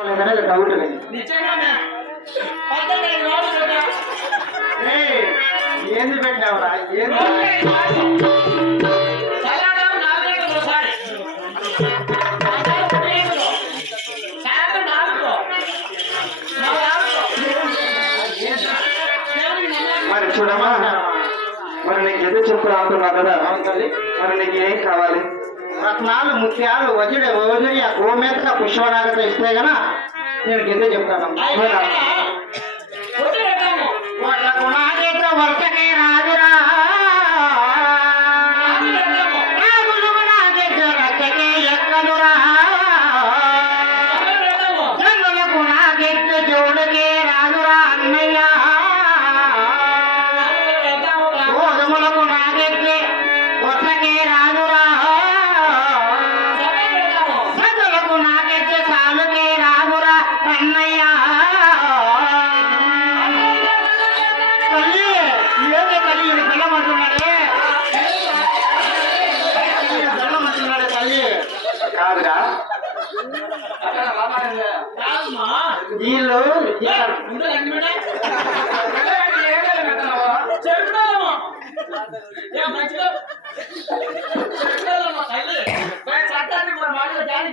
Doubt లేదు ఏంది పెట్టినావురా ఏంది మరి చూడమ్మా. మరి నీకు ఎదురు చెప్పులు అంటున్నా కదా మరి నీకు ఏం కావాలి? రత్నాలు ముత్యాలు వజ్ర వజ్ర గోమేత పుష్పరాగత ఇస్తే గన నేను కింద చెప్తాను. ఏ, చట్టానికి మన మాటలు ధ్యానం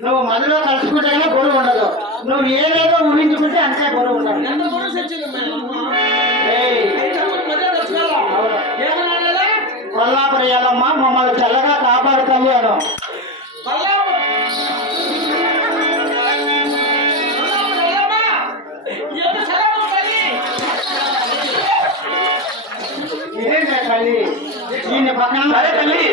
నువ్వు మదిలో కలుసుకుంటేనే గొడవ ఉండదు. నువ్వు ఏదేదో ఊహించుకుంటే అంతే గొడవ ఉండదు. ఎంత బరువు తెచ్చింది మేడం రేయ్ ఏమన్నా కొల్లాపురి ఎల్లమ్మ మమ్మల్ని చల్లగా కాపాడుతాము అను ఇదేంటే తల్లి? దీన్ని పక్కన సరే తల్లి.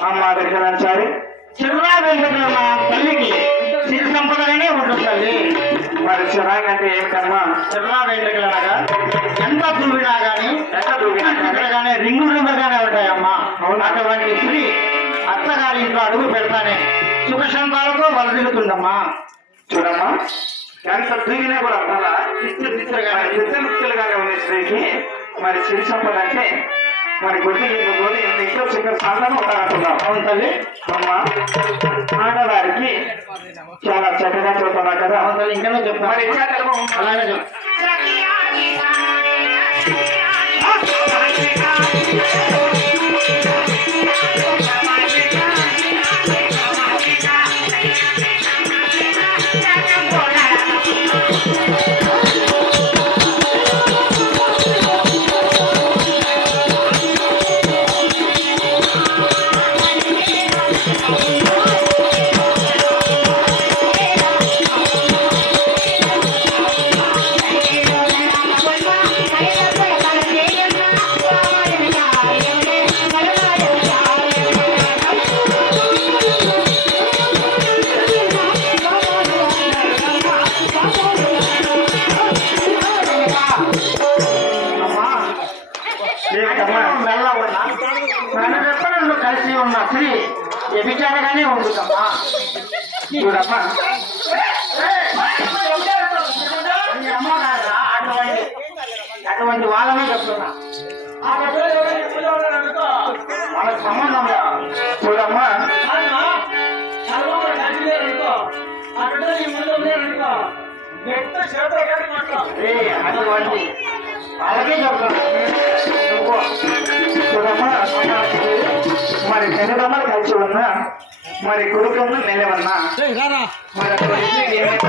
అమ్మ దగ్గర సారి చిరురా వెంకటరమ తల్లికి సిరి సంపదగానే ఉంటుంది తల్లి మరి చిరాగ్ అంటే ఏమిటమ్మా చిరురా వెంట్రుకలనగా ఎంత దువ్వినా గాని ఎంత దువ్వినా గాని గానీ రింగు రింగుగానే ఉంటాయమ్మా. అటువంటి స్త్రీ అత్తగారి ఇంట్లో అడుగు పెడతానే సుఖ సంతాలతో వలదిల్లుతుందమ్మా చూడమ్మా ఎంత దిగినా కూడా అర్థాలా ఇద్దరు నిత్యులుగానే ఇద్దరు నిత్యులుగానే ఉంది స్త్రీకి మరి సిరి సంపద అంటే మరి గుడ్డి గుడ్డి ఇంట్లో శిఖర సాధన ఉంటారంటున్నాం అవును తల్లి. అమ్మా ఆడవారికి చాలా చక్కగా చూస్తున్నా కదా. అవును తల్లి ఇంకా తెలుగు అలాగే చెప్తా స్త్రీ వ్యభిచారగానే ఉంటుందమ్మా చూడమ్మా. అటువంటి అటువంటి వాళ్ళనే చెప్తున్నా. మనకు సంబంధం చూడమ్మా. నాన్న, చదవకుండా కలిసి తల్లిదండ్రులు కలిసి ఉన్నా మరి కొడుకున్న నిలవన్నా మరి